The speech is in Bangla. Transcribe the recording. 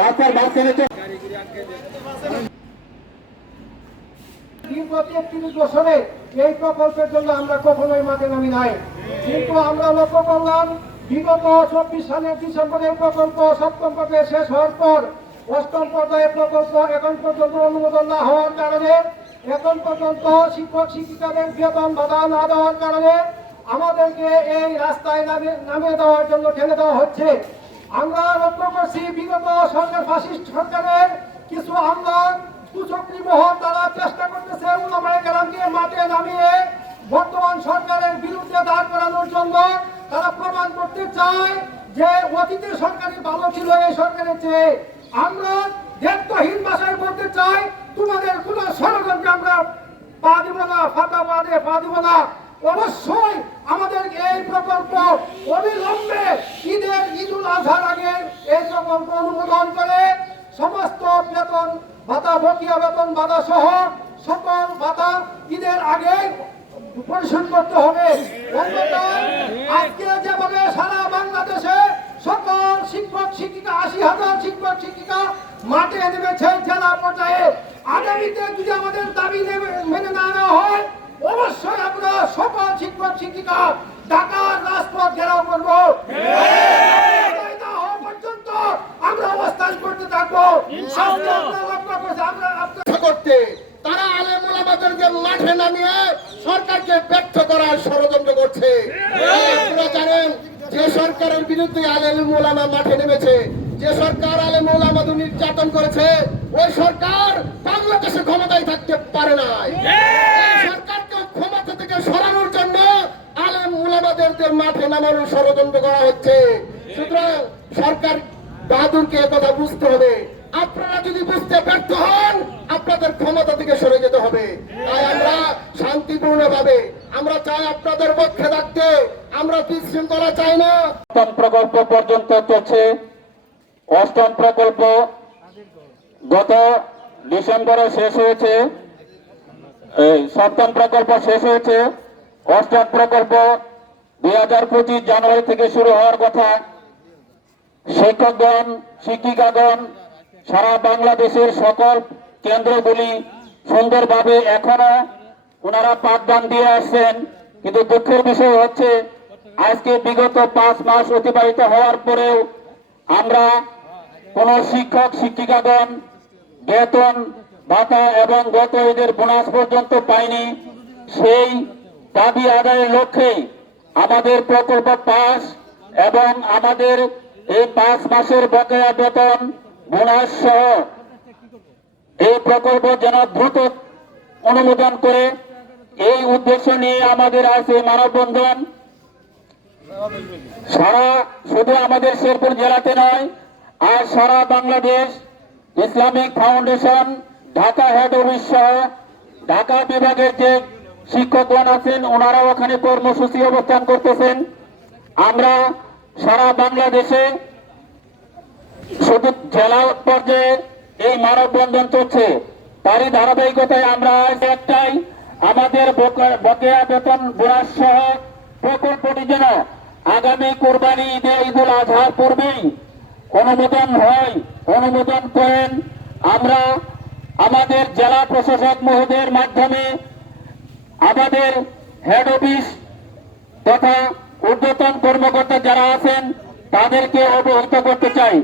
রাস্তার মাঝখানে চলে দীর্ঘ বছরে এই প্রকল্পের জন্য আমরা কখনোই মাঠে নামি নাই। কিন্তু আমরা লক্ষ্য করলাম, বিগত চব্বিশ সালের ডিসেম্বরে এই প্রকল্প সপ্তম পর্যায়ে শেষ হওয়ার পর অষ্টম পর্যায়ে প্রকল্প এখন পর্যন্ত অনুমোদন না হওয়ার কারণে, এখন পর্যন্ত শিক্ষক শিক্ষিকাদের বেতন ভাতা না দেওয়ার কারণে আমাদেরকে এই রাস্তায় নামে নামিয়ে দেওয়ার জন্য ঠেলে দেওয়া হচ্ছে। আমরা লক্ষ্য করছি বিগত সরকার, ফাসিস্ট সরকারের কিছু আমদার কুচক্রী মহল তারা চেষ্টা করতেছে উলামায় কেরামকে মাঠে নামিয়ে বর্তমান সরকারের বিরুদ্ধে দাঁড় করানোর জন্য। তারা প্রমাণ করতে চায় যে অতীতের সরকারই ভালো ছিল, এই সরকারের চেয়ে আমরা দায়িত্বহীন ভাষায় বলতে চাই তোমাদের কোন ষড়যন্ত্রে আমরা পা দিব না ফাটা পা দিয়ে পা দিব না অবশ্যই আমাদের এই প্রকল্প অবিলম্বে ঈদের ঈদুল আজহার আগে এই প্রকল্প অনুমোদন করে সমস্ত বেতন ভাতা বকিয়া বেতন ভাতা সহ সকল ভাতা ঈদের আগে পরিশোধ করতে হবে। আজকে যেভাবে সারা বাংলাদেশে সকল শিক্ষক, শিক্ষিকা, আশি হাজার শিক্ষক, শিক্ষিকা মাঠে নেমেছে জেলা পর্যায়ে, আগামীতে যদি আমাদের দাবি মেনে না নেওয়া হয় অবশ্যই আমরা সকল শিক্ষক, শিক্ষিকা ঢাকার রাজপথ ঘেরাও করব। না পর্যন্ত আমরা করতে তারা নামিয়ে সরকারকে ব্যর্থ করার করছে। জানেন, যে সরকারের বিরুদ্ধে নেমেছে, যে সরকার নির্যাতন করেছে, ওই সরকার বাংলাদেশে ক্ষমতায় থাকতে পারে নাই। ওলামাদেরকে মাঠে নামানোর ষড়যন্ত্র করা হচ্ছে। সুতরাং সরকার বাহাদুরকে একথা বুঝতে হবে। আপনারা যদি বুঝতে ব্যর্থ হন, আপনাদের ক্ষমতা থেকে সরে যেতে হবে। তাই আমরা শান্তিপূর্ণ ভাবে আমরা চাই আপনাদের পক্ষে থাকতে। আমরা বিশৃঙ্খলা চাই না। প্রকল্প পর্যন্ত চলছে। অষ্টম প্রকল্প গত ডিসেম্বরে শেষ হয়েছে। সপ্তম প্রকল্প শেষ হয়েছে। অষ্টম প্রকল্প দুই হাজার পঁচিশ জানুয়ারি থেকে শুরু হওয়ার কথা। শিক্ষকগণ, শিক্ষিকাগণ, সারা বাংলাদেশের সকল কেন্দ্রগুলি সুন্দরভাবে এখনও ওনারা পাঠদান দিয়ে আসছেন। কিন্তু দুঃখের বিষয় হচ্ছে, আজকে বিগত পাঁচ মাস অতিবাহিত হওয়ার পরেও আমরা কোন শিক্ষক, শিক্ষিকাগণ, বেতন, ভাতা এবং গত ঈদের বোনাস পর্যন্ত পাইনি। সেই দাবি আদায়ের লক্ষ্যে আমাদের প্রকল্প পাস এবং আমাদের এই পাঁচ মাসের বকেয়া বেতন, বোনাস সহ এই প্রকল্প যেন দ্রুত অনুমোদন করে, এই উদ্দেশ্য নিয়ে আমাদের এই মানববন্ধন। সারা শুধু আমাদের শেরপুর জেলাতে নয়, আর সারা Bangladesh Islamic foundation, Dhaka head office সহ ঢাকা বিভাগের যে শিক্ষকগণ আছেন, ওনারাও ওখানে কর্মসূচি অবস্থান করতেছেন। আমরা সারা বাংলাদেশে শুধু জেলা পর্যায়ে এই মানববন্ধন চলছে। তারই ধারাবাহিকতায় আমরা একটাই, আমাদের বকে- বকেয়া বেতন বোনাস সহ প্রকল্পটি যেন আগামী কোরবানি ঈদে ঈদুল আজহার পূর্বেই অনুমোদন হয়, অনুমোদন করেন। আমরা আমাদের জেলা প্রশাসক মহোদয়ের মাধ্যমে আমাদের হেড অফিস তথা ঊর্ধ্বতন কর্মকর্তা যারা আছেন তাদেরকে অবহিত করতে চাই।